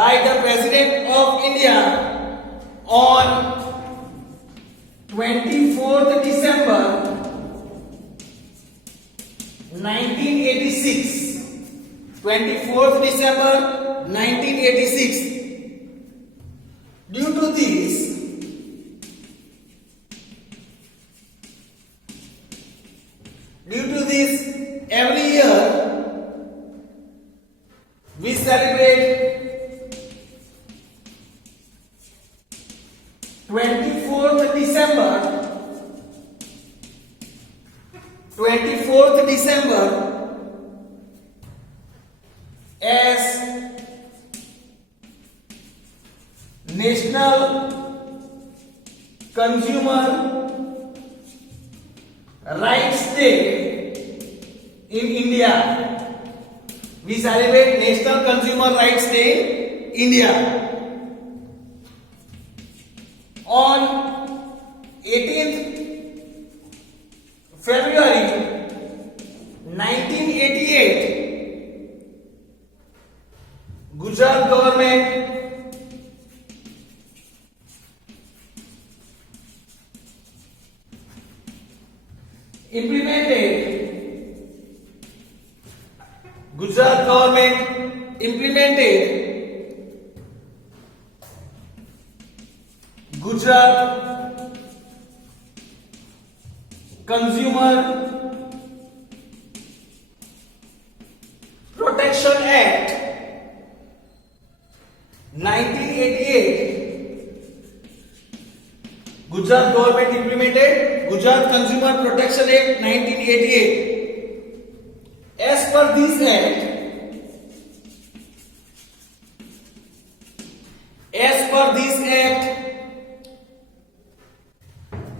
by the President of India on 24th December 1986. 24th December 1986. Due to this, every year we celebrate 24th December as National Consumer Rights Day in India. We celebrate National Consumer Rights Day India. On 18th February 1988, Gujarat government implemented Gujarat Consumer Protection Act 1988. Gujarat government implemented Gujarat Consumer Protection Act 1988. As per this act,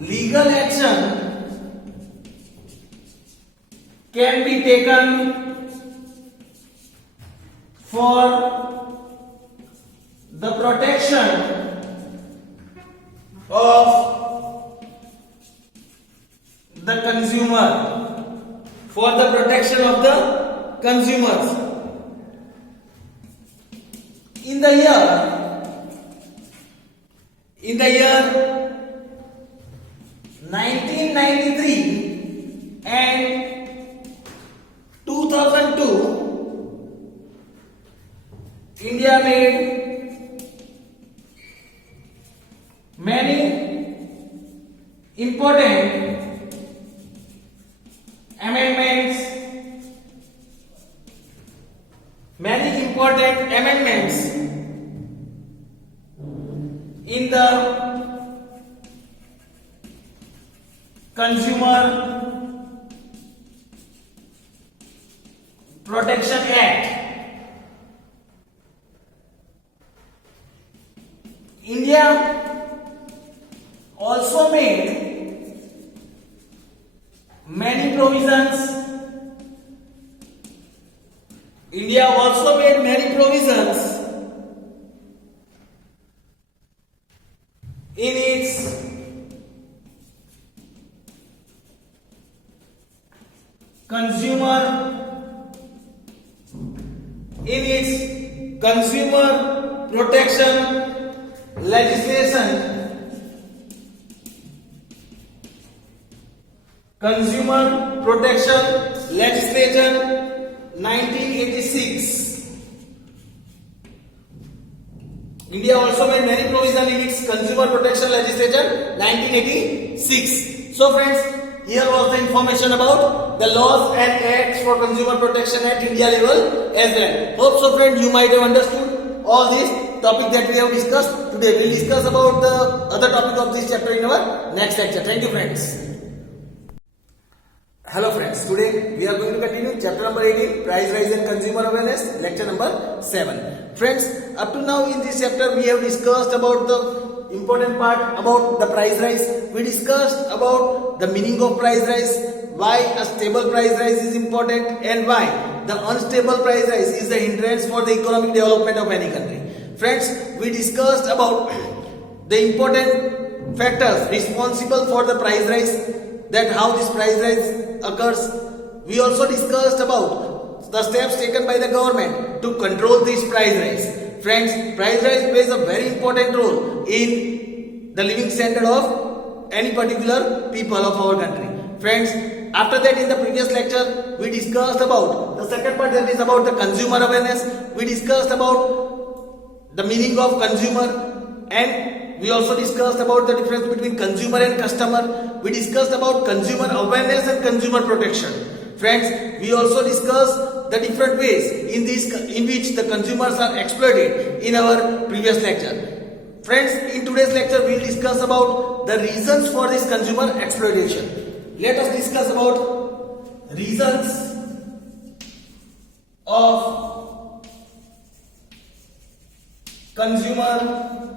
legal action can be taken for the protection of the consumer, for the protection of the consumers. In the year 1993 and 2002, India made many important amendments in the Consumer Protection Act. India also made many provisions in its consumer protection legislation. Consumer Protection Legislation 1986. India also made many provisions in its Consumer Protection Legislation 1986. So friends, here was the information about the laws and acts for consumer protection at India level as well. Hope so friends, you might have understood all these topic that we have discussed today. We will discuss about the other topic of this chapter in our next lecture. Thank you friends. Hello friends, today we are going to continue chapter number 18, price rise and consumer awareness, lecture number 7. Friends, up to now in this chapter we have discussed about the important part about the price rise. We discussed about the meaning of price rise, why a stable price rise is important and why the unstable price rise is the hindrance for the economic development of any country. Friends, we discussed about the important factors responsible for the price rise, that how this price rise occurs. We also discussed about the steps taken by the government to control this price rise. Friends, price rise plays a very important role in the living standard of any particular people of our country. Friends, after that in the previous lecture we discussed about the second part, that is about the consumer awareness. We discussed about the meaning of consumer, and we also discussed about the difference between consumer and customer. We discussed about consumer awareness and consumer protection. Friends, we also discussed the different ways in which the consumers are exploited in our previous lecture. Friends, in today's lecture we will discuss about the reasons for this consumer exploitation. Let us discuss about reasons of consumer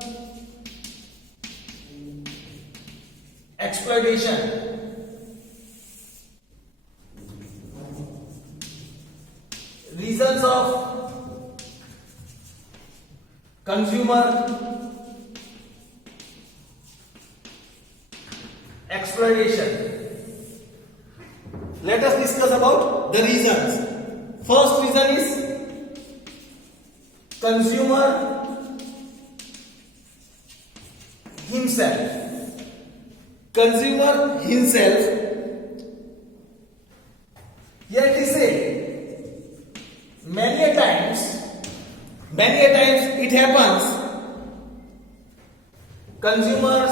exploitation. Reasons of consumer exploitation. Let us discuss about the reasons. First reason is consumer himself. Consumer himself. Here it is said, many a times it happens, consumers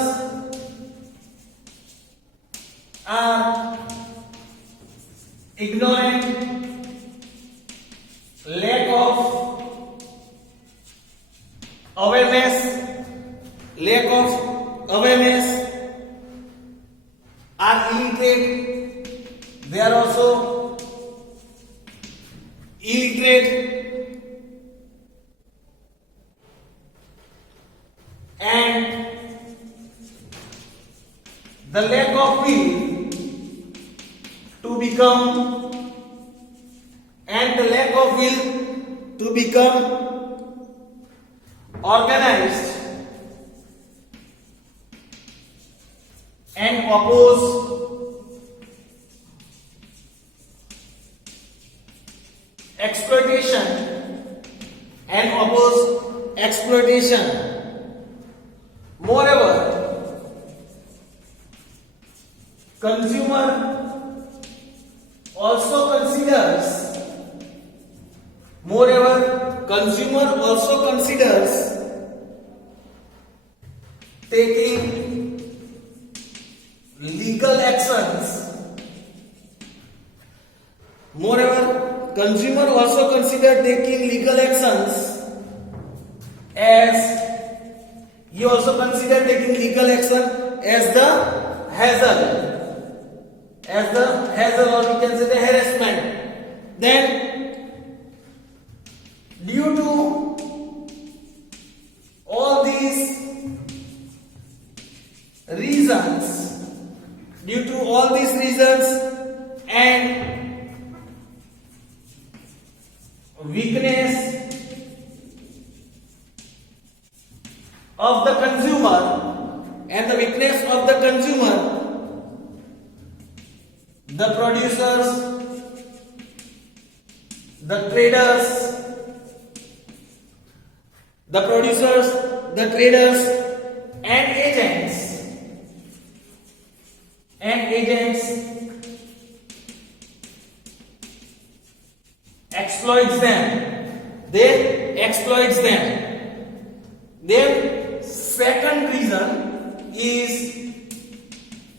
are ignorant, lack of awareness, are illiterate. They are also illiterate, and the lack of will to become organized and oppose exploitation. Moreover, consumer also considers taking legal actions. As the hassle, or we can say the harassment. Then, due to all these reasons and weakness of the consumer, the producers, the traders and agents exploits them. Their second reason is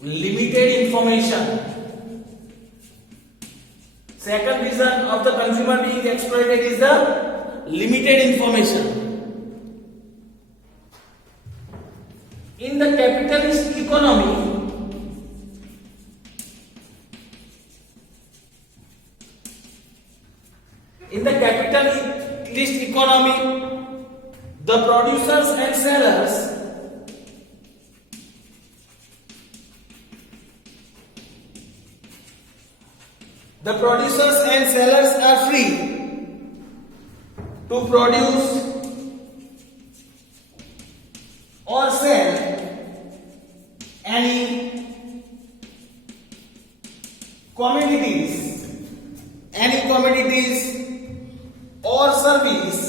limited information. Second reason of the consumer being exploited is the limited information. In the capitalist economy, the producers and sellers are free to produce or sell any commodities or service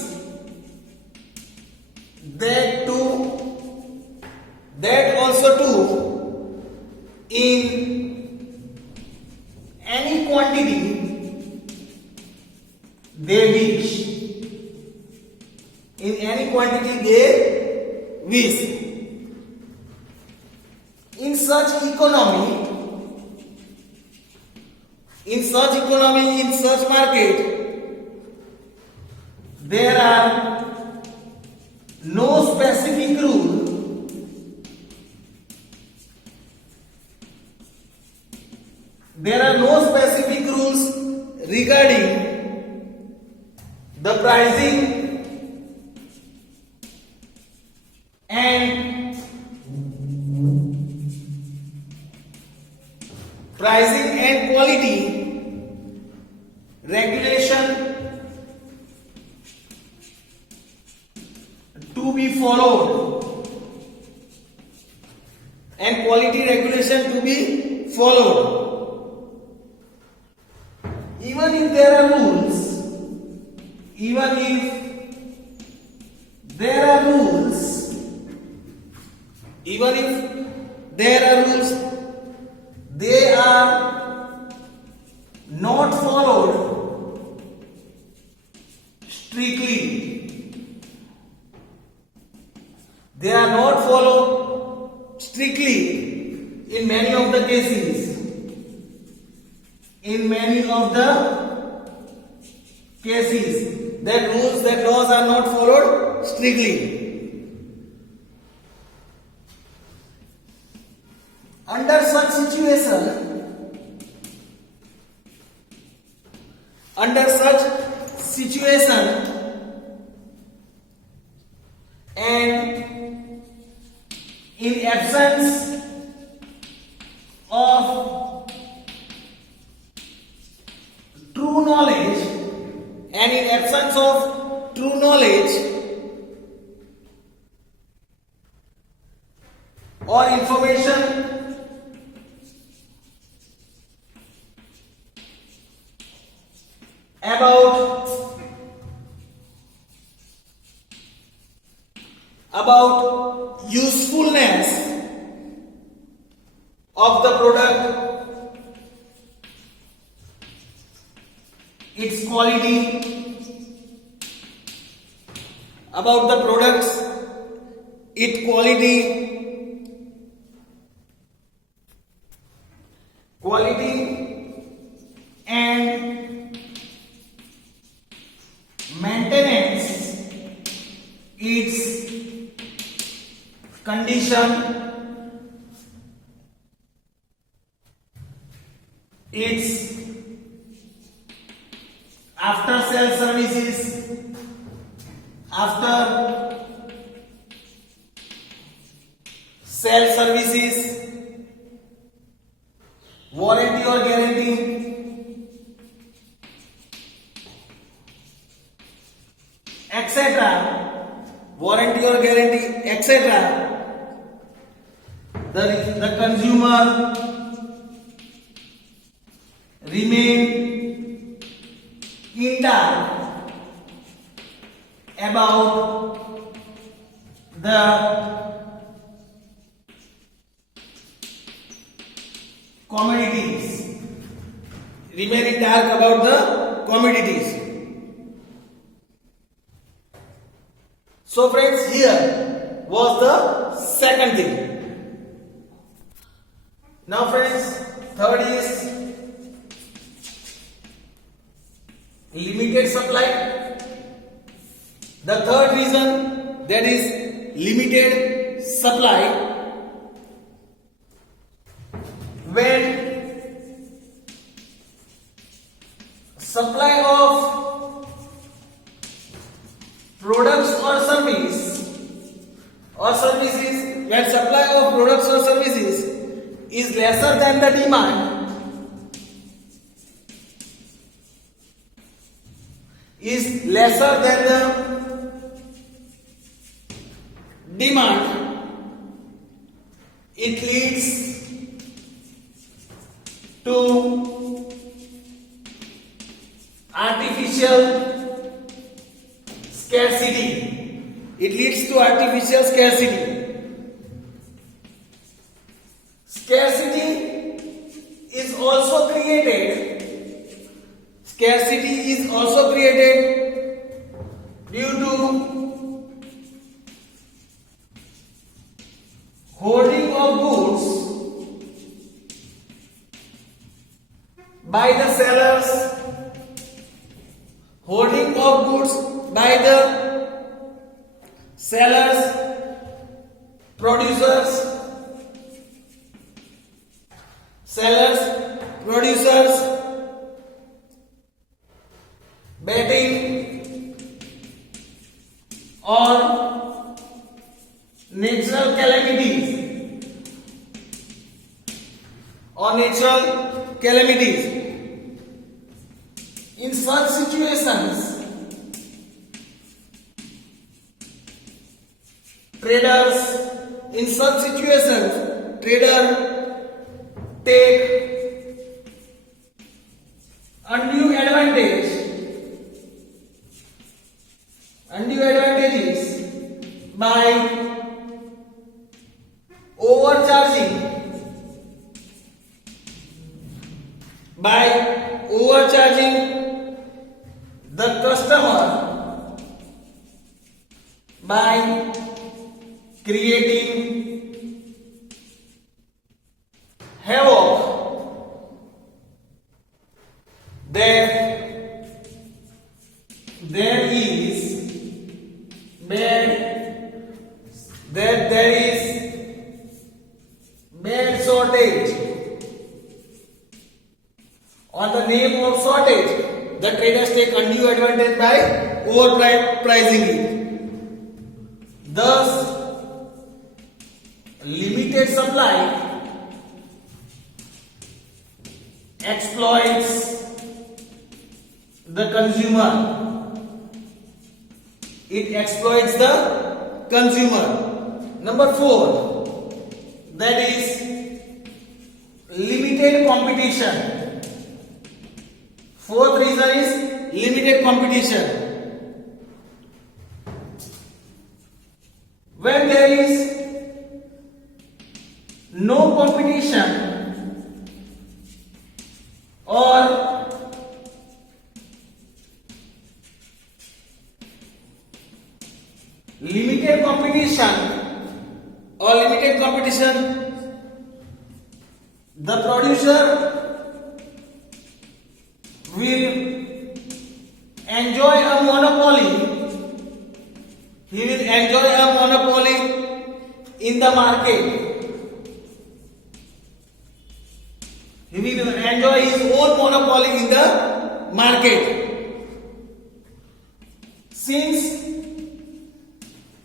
that also too in any quantity they wish. In any quantity they wish. In such economy, in such market, there are no specific rule. There are no specific rules regarding the pricing and quality regulation to be followed, and quality regulation to be followed. Even if there are rules, they are not followed strictly. They are not followed strictly in many of the cases. That rules, that laws are not followed strictly. Under such situation, and in absence of true knowledge, or information about usefulness of the product, its quality, about the products, its quality and maintenance, its condition, its after sales services, warranty or guarantee, etc. The consumer remain in doubt about the commodities. So friends, here was the second thing. Now friends, third is limited supply. The third reason, that is limited supply. When supply of products or services is lesser than the demand, it leads to artificial scarcity. It leads to artificial scarcity. Scarcity is also created. Scarcity is also created due to hoarding of goods by the sellers, hoarding of goods by the sellers, producers, betting on natural calamities, In such situations, traders take undue advantages by overcharging the customer, by creating havoc that there is bad shortage. On the name of shortage, the traders take undue advantage by overpricing it. Thus, limited supply exploits the consumer. It exploits the consumer. Number 4, that is limited competition. Fourth reason is limited competition. When there is no competition or limited competition, the producer will enjoy a monopoly. He will enjoy a monopoly in the market. He will enjoy his own monopoly in the market. Since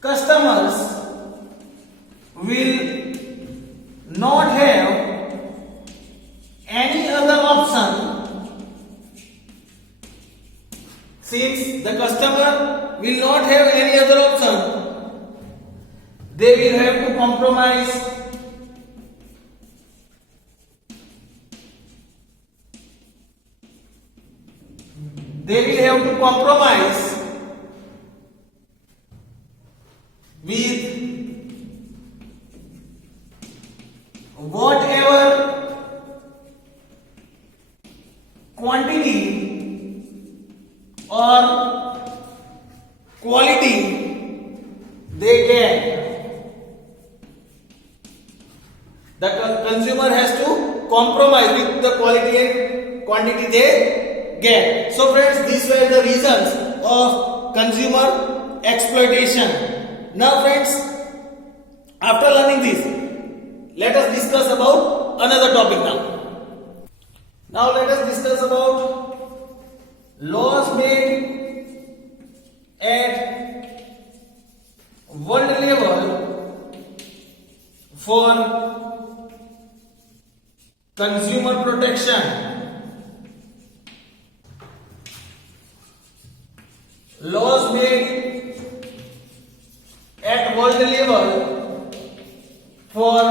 customers will not have any other option, they will have to compromise. With whatever quantity or quality they get. The consumer has to compromise with the quality and quantity they get. So friends, these were the reasons of consumer exploitation. Now friends, after learning this, let us discuss about another topic now. Now let us discuss about laws made at world level for consumer protection. Laws made at world level for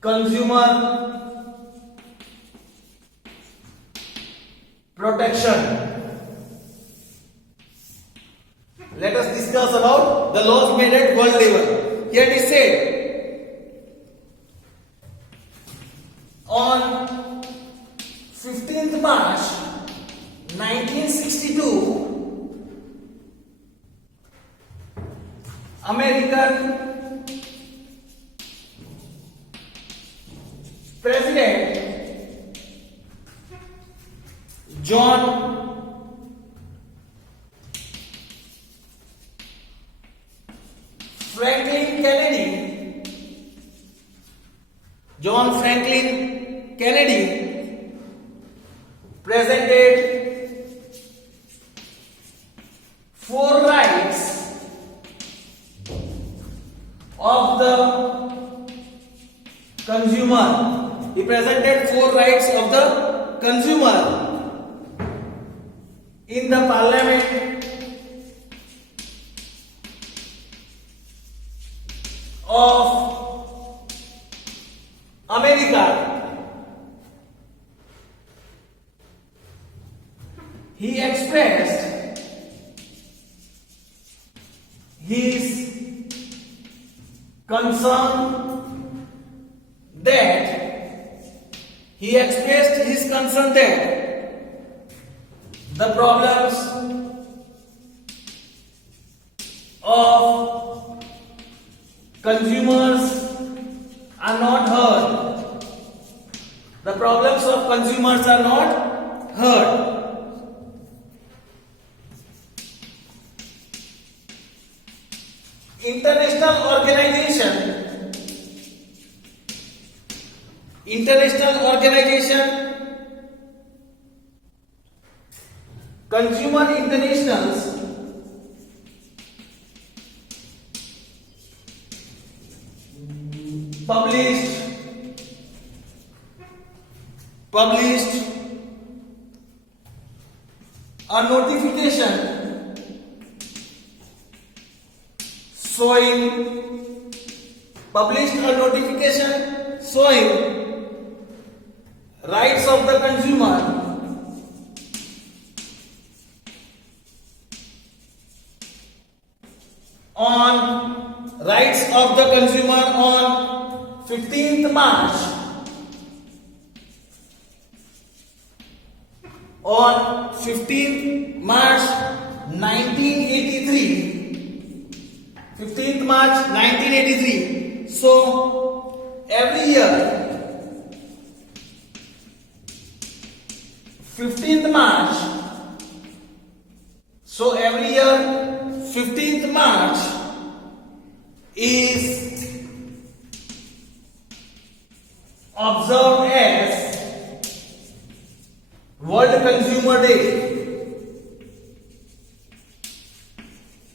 consumer protection. let us discuss about the laws made at world level. Here it is said, on 15th March 1962, American President John Franklin Kennedy presented 4 rights of the consumer. He presented 4 rights of the consumer in the Parliament of America. He expressed his concern that the problems of consumers are not heard. The problems of consumers are not heard. International organization Consumer Internationals published a notification showing rights of the consumer on 15th March 1983. So every year 15th March is observed as World Consumer Day.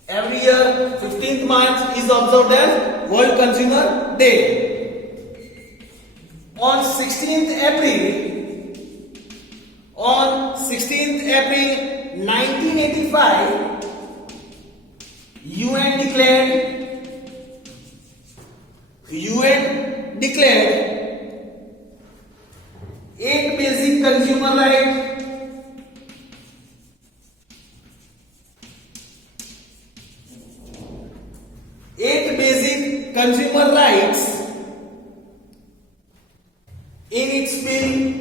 Every year 15th March is observed as World Consumer Day. On 16th April 1985, UN declared 8 basic consumer rights. 8 basic consumer rights in its bill.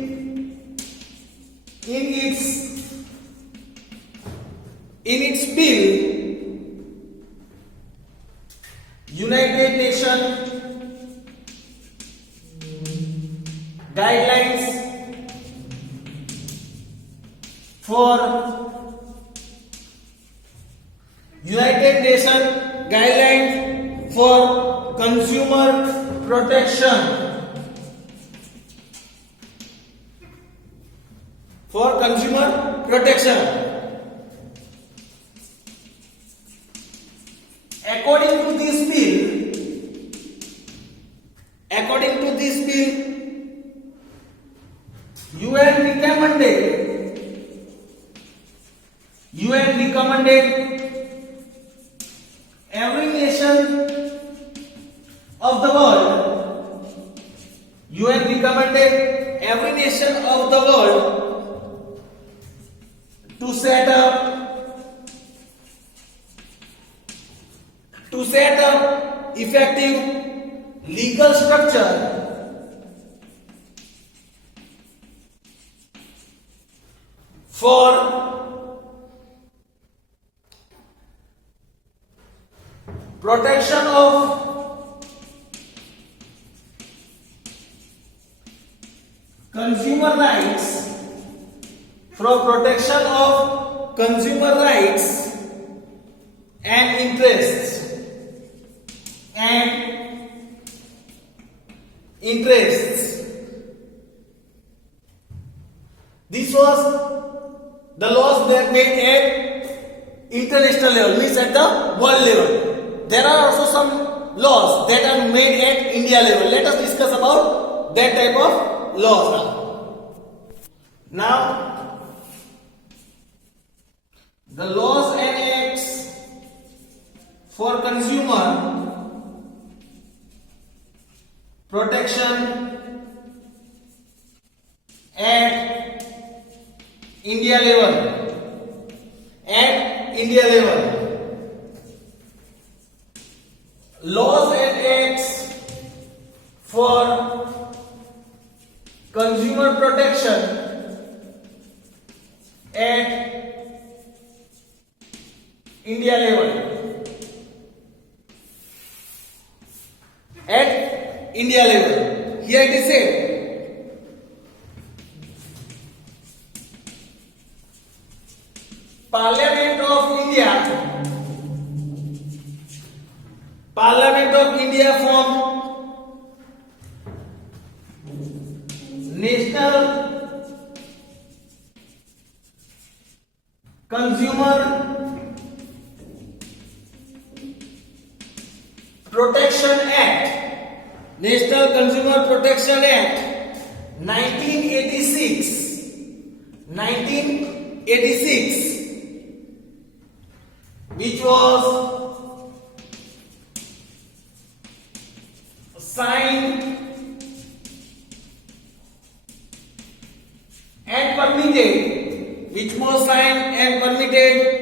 United Nations guidelines for consumer protection. According to this bill, UN recommended every nation of the world. UN recommended every nation of the world to set up to set up effective legal structure for protection of consumer rights, for protection of consumer rights and interests. This was the laws that made at international level, means at the world level. There are also some laws that are made at India level. Let us discuss about that type of laws now. Now, the laws and acts for consumer protection at India level. At India level, laws and acts for consumer protection at India level. At India level. Here it is said, Parliament of India formed National Consumer Protection Act. National Consumer Protection Act 1986, which was signed and permitted,